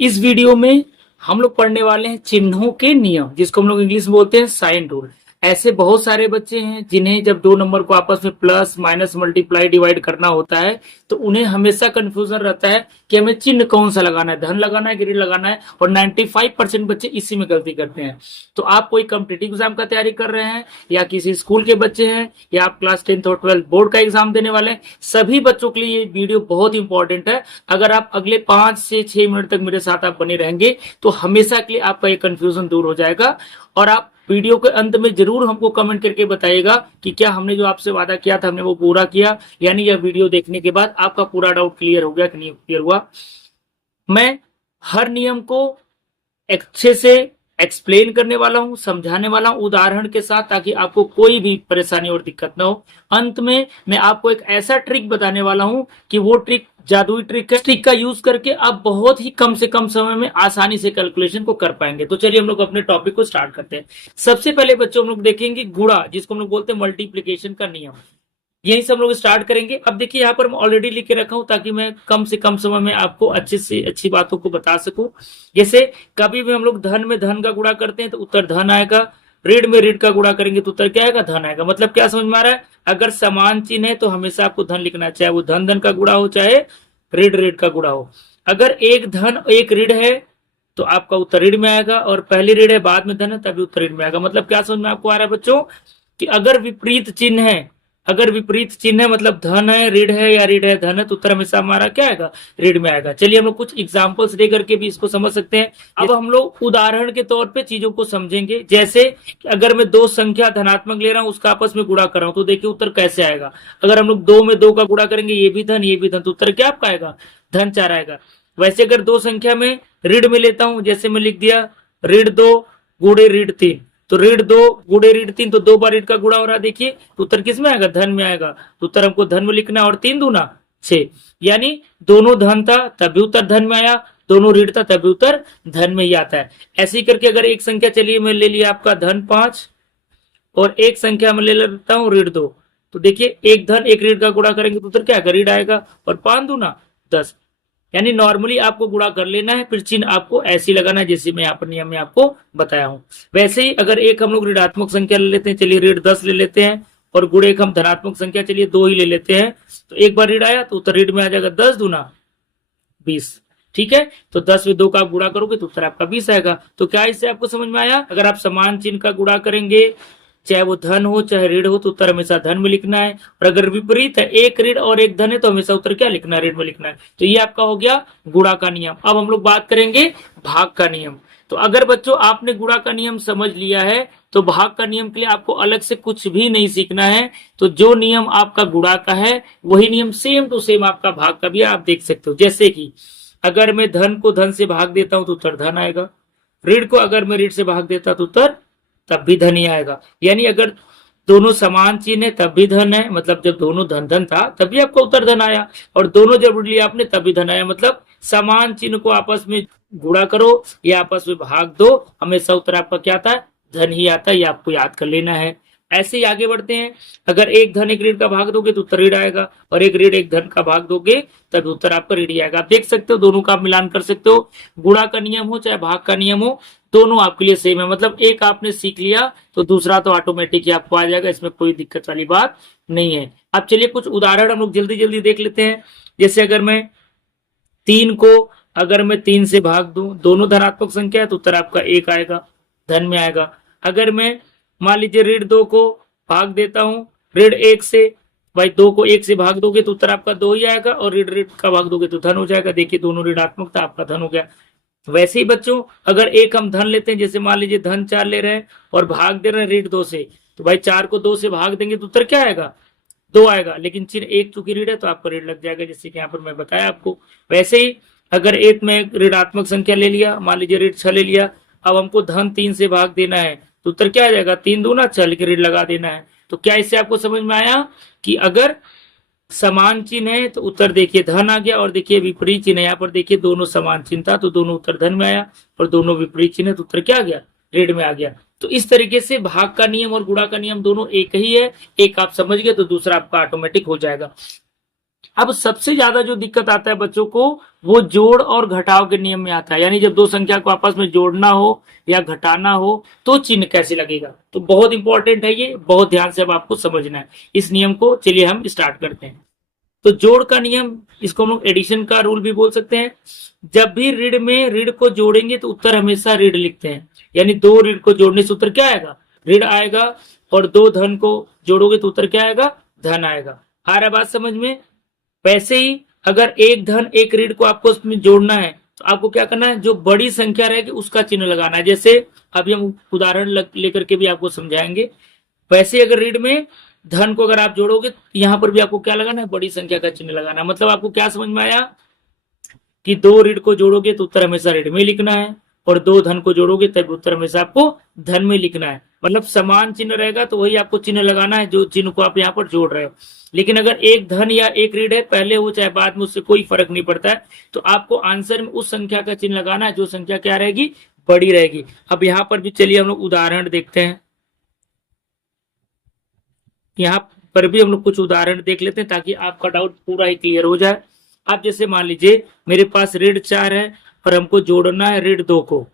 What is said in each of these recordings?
इस वीडियो में हम लोग पढ़ने वाले हैं चिन्हों के नियम, जिसको हम लोग इंग्लिश में बोलते हैं साइन रूल। ऐसे बहुत सारे बच्चे हैं जिन्हें जब दो नंबर को आपस में प्लस माइनस मल्टीप्लाई डिवाइड करना होता है तो उन्हें हमेशा कंफ्यूजन रहता है कि हमें चिन्ह कौन सा लगाना है, धन लगाना है, ऋण लगाना है, और 95% बच्चे इसी में गलती करते हैं। तो आप कोई कॉम्पिटिटिव एग्जाम का तैयारी कर रहे हैं या किसी स्कूल के बच्चे हैं या आप क्लास 10th और 12th बोर्ड का एग्जाम देने वाले हैं, सभी बच्चों के लिए ये वीडियो बहुत इंपॉर्टेंट है। अगर आप अगले 5 से 6 मिनट तक मेरे साथ आप बने रहेंगे तो हमेशा के लिए आपका ये कंफ्यूजन दूर हो जाएगा। और आप वीडियो के अंत में जरूर हमको कमेंट करके बताइएगा कि क्या हमने जो आपसे वादा किया था हमने वो पूरा किया, यानी यह वीडियो देखने के बाद आपका पूरा डाउट क्लियर हो गया कि नहीं क्लियर हुआ। मैं हर नियम को अच्छे से एक्सप्लेन करने वाला हूं, समझाने वाला हूं उदाहरण के साथ, ताकि आपको कोई भी परेशानी और दिक्कत ना हो। अंत में मैं आपको एक ऐसा ट्रिक बताने वाला हूं कि वो ट्रिक जादुई ट्रिक है। ट्रिक का यूज करके आप बहुत ही कम से कम समय में आसानी से कैलकुलेशन को कर पाएंगे। तो चलिए हम लोग अपने टॉपिक को स्टार्ट करते हैं। सबसे पहले बच्चों हम लोग देखेंगे गुणा, जिसको हम लोग बोलते हैं मल्टीप्लीकेशन का नियम। यही सब लोग स्टार्ट करेंगे। अब देखिए यहाँ पर मैं ऑलरेडी लिख के रखा हूं ताकि मैं कम से कम समय में आपको अच्छे से अच्छी बातों को बता सकूं। जैसे कभी भी हम लोग धन में धन का गुणा करते हैं तो उत्तर धन आएगा, ऋण में ऋण का गुणा करेंगे तो उत्तर क्या आएगा, धन आएगा। मतलब क्या समझ में आ रहा है, अगर समान चिन्ह है तो हमेशा आपको धन लिखना, चाहे वो धन धन का गुणा हो चाहे ऋण ऋण का गुणा हो। अगर एक धन एक ऋण है तो आपका उत्तर ऋण में आएगा, और पहली ऋण है बाद में धन है तभी उत्तर ऋण में आएगा। मतलब क्या समझ में आपको आ रहा है बच्चों कि अगर विपरीत चिन्ह है, अगर विपरीत चिन्ह है मतलब धन है ऋण है या ऋण है धन है तो उत्तर हमेशा हमारा क्या आएगा, ऋण में आएगा। चलिए हम लोग कुछ एग्जांपल्स दे करके भी इसको समझ सकते हैं। अब हम लोग उदाहरण के तौर पे चीजों को समझेंगे। जैसे अगर मैं दो संख्या धनात्मक ले रहा हूं उसका आपस में गुणा कर रहा हूं तो देखिए उत्तर कैसे आएगा। अगर हम लोग दो में दो का गुणा करेंगे, ये भी धन ये भी धन, तो उत्तर क्या आपका आएगा, धन 4 आएगा। वैसे अगर दो संख्या में ऋण में लेता हूं, जैसे मैं लिख दिया ऋण 2 गुणे ऋण 3, तो ऋण 2 गुणे ऋण 3, तो 2 बार ऋण का गुणा हो रहा है। देखिए तो उत्तर किस में आएगा, धन में आएगा। तो उत्तर हमको धन में लिखना है, और 3 दूना 6, यानी दोनों धन था तभी उत्तर धन में आया, दोनों ऋण था तभी उत्तर धन में ही आता है। ऐसे ही करके अगर एक संख्या, चलिए मैं ले लिया आपका धन 5 और एक संख्या में ले लेता हूं ऋण 2, तो देखिए एक धन एक ऋण का गुणा करेंगे तो उत्तर क्या आएगा, ऋण आएगा, और 5 दूना 10। यानी नॉर्मली आपको गुणा कर लेना है, फिर चिन्ह आपको ऐसी लगाना है जैसे मैं यहाँ पर नियम में आपको बताया हूं। वैसे ही अगर एक हम लोग ऋणात्मक संख्या ले लेते हैं, चलिए ऋण 10 ले लेते हैं, और गुणे एक हम धनात्मक संख्या चलिए 2 ही ले लेते हैं, तो एक बार ऋण आया तो उत्तर ऋण में आ जाएगा 10 दूना 20। ठीक है, तो 10 में 2 का आप गुणा करोगे तो उत्तर आपका 20 आएगा। तो क्या इससे आपको समझ में आया, अगर आप समान चिन्ह का गुणा करेंगे चाहे वो धन हो चाहे ऋण हो तो उत्तर हमेशा धन में लिखना है, और अगर विपरीत है एक ऋण और एक धन है तो हमेशा उत्तर क्या लिखना है, ऋण में लिखना है। तो ये आपका हो गया गुणा का नियम। अब हम लोग बात करेंगे भाग का नियम। तो अगर बच्चों आपने गुणा का नियम समझ लिया है तो भाग का नियम के लिए आपको अलग से कुछ भी नहीं सीखना है। तो जो नियम आपका गुणा का है वही नियम सेम टू सेम आपका भाग का भी आप देख सकते हो। जैसे कि अगर मैं धन को धन से भाग देता हूं तो उत्तर धन आएगा, ऋण को अगर मैं ऋण से भाग देता तो उत्तर तब भी धन ही आएगा। यानी अगर दोनों समान चिन्ह है तब भी धन है, मतलब जब दोनों धन धन था तभी आपका उत्तर धन आया, और दोनों जब लिया आपने तभी धन आया। मतलब समान चिन्ह को आपस में गुणा करो या आपस में भाग दो, हमेशा उत्तर आपका क्या आता है, धन ही आता है। ये आपको याद कर लेना है। ऐसे ही आगे बढ़ते हैं। अगर एक धन एक ऋण का भाग दोगे तो उत्तर ऋण आएगा, और एक ऋण एक धन का भाग दोगे तब उत्तर आपका ऋण ही आएगा। आप देख सकते हो दोनों का आप मिलान कर सकते हो, गुणा का नियम हो चाहे भाग का नियम हो, दोनों आपके लिए सेम है। मतलब एक आपने सीख लिया तो दूसरा तो ऑटोमेटिक ही आपको आ जाएगा, इसमें कोई दिक्कत वाली बात नहीं है। अब चलिए कुछ उदाहरण हम लोग जल्दी जल्दी देख लेते हैं। जैसे अगर मैं 3 को अगर मैं 3 से भाग दूं, दोनों धनात्मक संख्या है तो उत्तर आपका 1 आएगा, धन में आएगा। अगर मैं मान लीजिए ऋण 2 को भाग देता हूं ऋण 1 से, भाई 2 को 1 से भाग दोगे तो उत्तर आपका 2 ही आएगा, और ऋण ऋण का भाग दोगे तो धन हो जाएगा। देखिए दोनों ऋणात्मक था, आपका धन हो गया। वैसे ही बच्चों अगर एक हम धन लेते हैं, जैसे मान लीजिए धन 4 ले रहे हैं और भाग दे रहे हैं ऋण 2 से, तो भाई 4 को 2 से भाग देंगे तो उत्तर क्या आएगा, 2 आएगा। लेकिन चिन्ह एक चूंकि ऋण है तो आपका ऋण लग जाएगा, जैसे कि यहाँ पर मैं बताया आपको। वैसे ही अगर एक में ऋणात्मक संख्या ले लिया, मान लीजिए ऋण 6 ले लिया, अब हमको धन 3 से भाग देना है तो उत्तर क्या आ जाएगा, 3 दूना 6, लेकिन ऋण लगा देना है। तो क्या इससे आपको समझ में आया कि अगर समान चिन्ह है तो उत्तर देखिए धन आ गया, और देखिए विपरीत चिन्ह है, यहाँ पर देखिए दोनों समान चिन्ह था तो दोनों उत्तर धन में आया, और दोनों विपरीत चिन्ह तो उत्तर क्या आ गया, ऋण में आ गया। तो इस तरीके से भाग का नियम और गुणा का नियम दोनों एक ही है। एक आप समझ गए तो दूसरा आपका ऑटोमेटिक हो जाएगा। अब सबसे ज्यादा जो दिक्कत आता है बच्चों को वो जोड़ और घटाव के नियम में आता है, यानी जब दो संख्या को आपस में जोड़ना हो या घटाना हो तो चिन्ह कैसे लगेगा। तो बहुत इंपॉर्टेंट है ये, बहुत ध्यान से अब आपको समझना है इस नियम को। चलिए हम स्टार्ट करते हैं। तो जोड़ का नियम, इसको हम लोग एडिशन का रूल भी बोल सकते हैं। जब भी ऋण में ऋण को जोड़ेंगे तो उत्तर हमेशा ऋण लिखते हैं, यानी दो ऋण को जोड़ने से उत्तर क्या आएगा, ऋण आएगा। और दो धन को जोड़ोगे तो उत्तर क्या आएगा, धन आएगा। आ रहा बात समझ में। वैसे ही अगर एक धन एक ऋण को आपको उसमें जोड़ना है तो आपको क्या करना है, जो बड़ी संख्या रहेगी उसका चिन्ह लगाना है। जैसे अभी हम उदाहरण लेकर के भी आपको समझाएंगे। वैसे अगर ऋण में धन को अगर आप जोड़ोगे तो यहाँ पर भी आपको क्या लगाना है, बड़ी संख्या का चिन्ह लगाना है। मतलब आपको क्या समझ में आया कि दो ऋण को जोड़ोगे तो उत्तर हमेशा ऋण में लिखना है, और दो धन को जोड़ोगे तब उत्तर हमेशा आपको धन में लिखना है। मतलब समान चिन्ह रहेगा तो वही आपको चिन्ह लगाना है जो चिन्ह को आप यहाँ पर जोड़ रहे हो। लेकिन अगर एक धन या एक ऋण है, पहले हो चाहे बाद में, उससे कोई फर्क नहीं पड़ता है। तो आपको आंसर में उस संख्या का चिन्ह लगाना है जो संख्या क्या रहेगी, बड़ी रहेगी। अब यहाँ पर भी चलिए हम लोग उदाहरण देखते हैं। यहाँ पर भी हम लोग कुछ उदाहरण देख लेते हैं ताकि आपका डाउट पूरा ही क्लियर हो जाए। आप जैसे मान लीजिए मेरे पास ऋण 4 है और हमको जोड़ना है ऋण 2 को।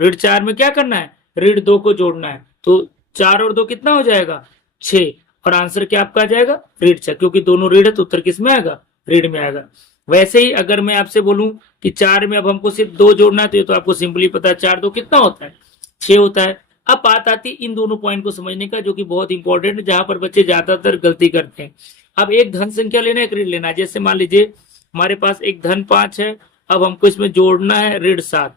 ऋण 4 में क्या करना है, ऋण 2 को जोड़ना है। तो 4 और 2 कितना हो जाएगा, 6। और आंसर क्या आपका आ जाएगा, ऋण 6, क्योंकि दोनों ऋण है तो उत्तर किस में आएगा, ऋण में आएगा। वैसे ही अगर मैं आपसे बोलूं कि 4 में अब हमको सिर्फ 2 जोड़ना है तो ये तो आपको सिंपली पता है 4 2 कितना होता है, 6 होता है। अब बात आती इन दोनों पॉइंट को समझने का, जो कि बहुत इंपॉर्टेंट है, जहां पर बच्चे ज्यादातर गलती करते हैं। अब एक धन संख्या लेना है, एक ऋण लेना है। जैसे मान लीजिए हमारे पास एक धन 5 है, अब हमको इसमें जोड़ना है ऋण 7।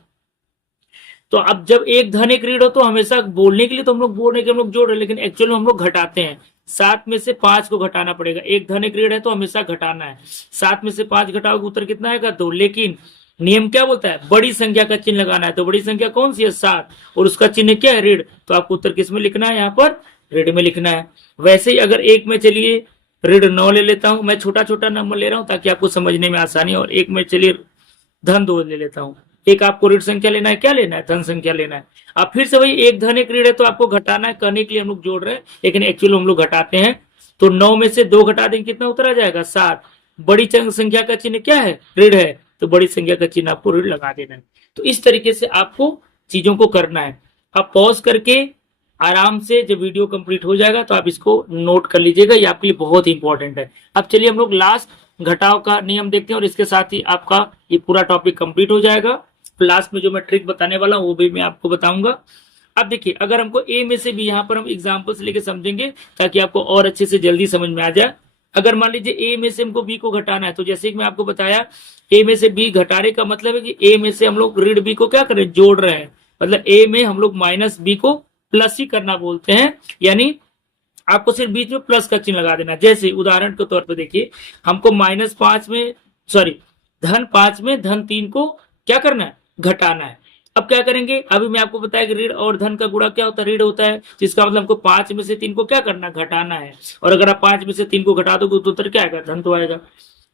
तो अब जब एक धन एक ऋण हो तो हमेशा बोलने के लिए तो हम लोग बोल रहे हैं कि हम लोग जोड़ रहे हैं, लेकिन एक्चुअल में हम लोग घटाते हैं। 7 में से 5 को घटाना पड़ेगा। एक धन एक ऋण है तो हमेशा घटाना है। 7 में से 5 घटाओगे उत्तर कितना आएगा, 2। लेकिन नियम क्या बोलता है, बड़ी संख्या का चिन्ह लगाना है। तो बड़ी संख्या कौन सी है, 7, और उसका चिन्ह क्या है, ऋण। तो आपको उत्तर किस में लिखना है, यहाँ पर ऋण में लिखना है। वैसे ही अगर एक में चलिए ऋण 9 ले लेता हूं, मैं छोटा छोटा नंबर ले रहा हूं ताकि आपको समझने में आसानी हो। और एक में चलिए धन 2 ले लेता हूं। एक आपको ऋण संख्या लेना है, क्या लेना है, धन संख्या लेना है। अब फिर से वही एक धन एक ऋण है तो आपको घटाना है, करने के लिए हम लोग जोड़ रहे हैं लेकिन एक्चुअली हम लोग घटाते हैं। तो 9 में से 2 घटा देंगे कितना उत्तर आ जाएगा, 7। बड़ी संख्या का चिन्ह क्या है, ऋण है, तो बड़ी संख्या का चिन्ह आपको ऋण लगा देना है। तो इस तरीके से आपको चीजों को करना है। आप पॉज करके आराम से जब वीडियो कंप्लीट हो जाएगा तो आप इसको नोट कर लीजिएगा, ये आपके लिए बहुत इंपॉर्टेंट है। अब चलिए हम लोग लास्ट घटाव का नियम देखते हैं और इसके साथ ही आपका ये पूरा टॉपिक कंप्लीट हो जाएगा। लास्ट में जो मैं ट्रिक बताने वाला हूँ वो भी मैं आपको बताऊंगा। अब देखिए अगर हमको ए में से भी, यहाँ पर हम एग्जाम्पल्स लेके समझेंगे ताकि आपको और अच्छे से जल्दी समझ में आ जाए। अगर मान लीजिए ए में से हमको बी को घटाना है, तो जैसे कि मैं आपको बताया ए में से बी घटाने का मतलब है कि ए में से हम लोग ऋण बी को क्या कर रहे हैं, जोड़ रहे हैं। मतलब ए में हम लोग माइनस बी को प्लस ही करना बोलते हैं, यानी आपको सिर्फ बीच में प्लस का चिन्ह लगा देना। जैसे उदाहरण के तौर पर देखिए हमको -5 में, सॉरी धन 5 में धन 3 को क्या करना है, घटाना है। अब क्या करेंगे, अभी मैं आपको बताया कि ऋण और धन का गुणा क्या होता है, ऋण होता है। जिसका मतलब हमको 5 में से 3 को क्या करना, घटाना है। और अगर आप 5 में से 3 को घटा दोगे तो उत्तर क्या आएगा, धन तो आएगा।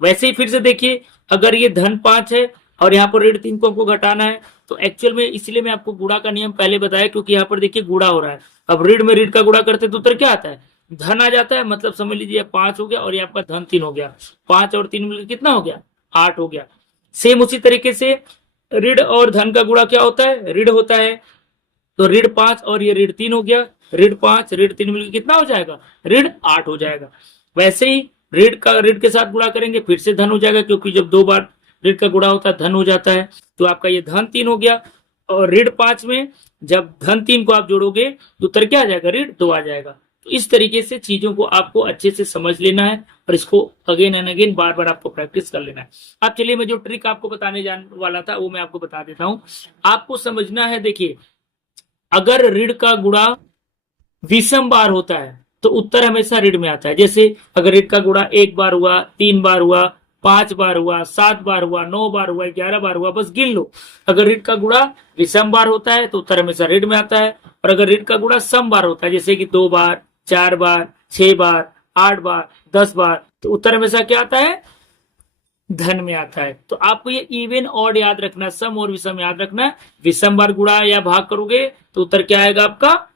वैसे ही फिर से देखिए अगर ये धन 5 है और यहाँ पर ऋण 3 को हमको घटाना है, तो एक्चुअल में इसलिए मैं आपको गुणा का नियम पहले बताया क्योंकि यहाँ पर देखिए गुणा हो रहा है। अब ऋण में ऋण का गुणा करते तो उत्तर क्या आता है, धन आ जाता है। मतलब समझ लीजिए 5 हो गया और ये आपका धन 3 हो गया। 5 और 3 मिलकर कितना हो गया, 8 हो गया। सेम उसी तरीके से ऋण और धन का गुणा क्या होता है, ऋण होता है। तो ऋण 5 और ये ऋण 3 हो गया। ऋण 5 ऋण 3 मिलकर कितना हो जाएगा, ऋण 8 हो जाएगा। वैसे ही ऋण का ऋण के साथ गुणा करेंगे फिर से धन हो जाएगा, क्योंकि जब 2 बार ऋण का गुणा होता है धन हो जाता है। तो आपका ये धन 3 हो गया। और ऋण 5 में जब धन 3 को आप जोड़ोगे तो उत्तर क्या आ जाएगा, ऋण 2 आ जाएगा। तो इस तरीके से चीजों को आपको अच्छे से समझ लेना है और इसको अगेन एंड अगेन बार बार आपको प्रैक्टिस कर लेना है। अब चलिए मैं जो ट्रिक आपको बताने जाने वाला था वो मैं आपको बता देता हूं। आपको समझना है, देखिए अगर ऋण का गुणा विषम बार होता है तो उत्तर हमेशा ऋण में आता है। जैसे अगर ऋण का गुणा 1 बार हुआ, 3 बार हुआ, 5 बार हुआ, 7 बार हुआ, 9 बार हुआ, 11 बार हुआ, बस गिन लो। अगर ऋण का गुणा विषम बार होता है तो उत्तर हमेशा ऋण में आता है। और अगर ऋण का गुणा सम बार होता है, जैसे कि 2 बार, 4 बार, 6 बार, 8 बार, 10 बार, तो उत्तर हमेशा क्या आता है, धन में आता है। तो आपको ये इवन ऑड याद रखना है, सम और विषम याद रखना है। विषम बार गुणा या भाग करोगे तो उत्तर क्या आएगा, आपका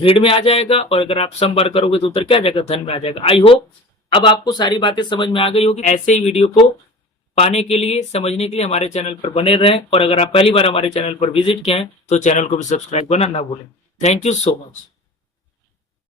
ऋण में आ जाएगा। और अगर आप सम बार करोगे तो उत्तर क्या आ जाएगा, धन में आ जाएगा। आई होप अब आपको सारी बातें समझ में आ गई होगी। ऐसे ही वीडियो को पाने के लिए, समझने के लिए हमारे चैनल पर बने रहें, और अगर आप पहली बार हमारे चैनल पर विजिट किए हैं तो चैनल को भी सब्सक्राइब करना ना भूलें। Thank you so much.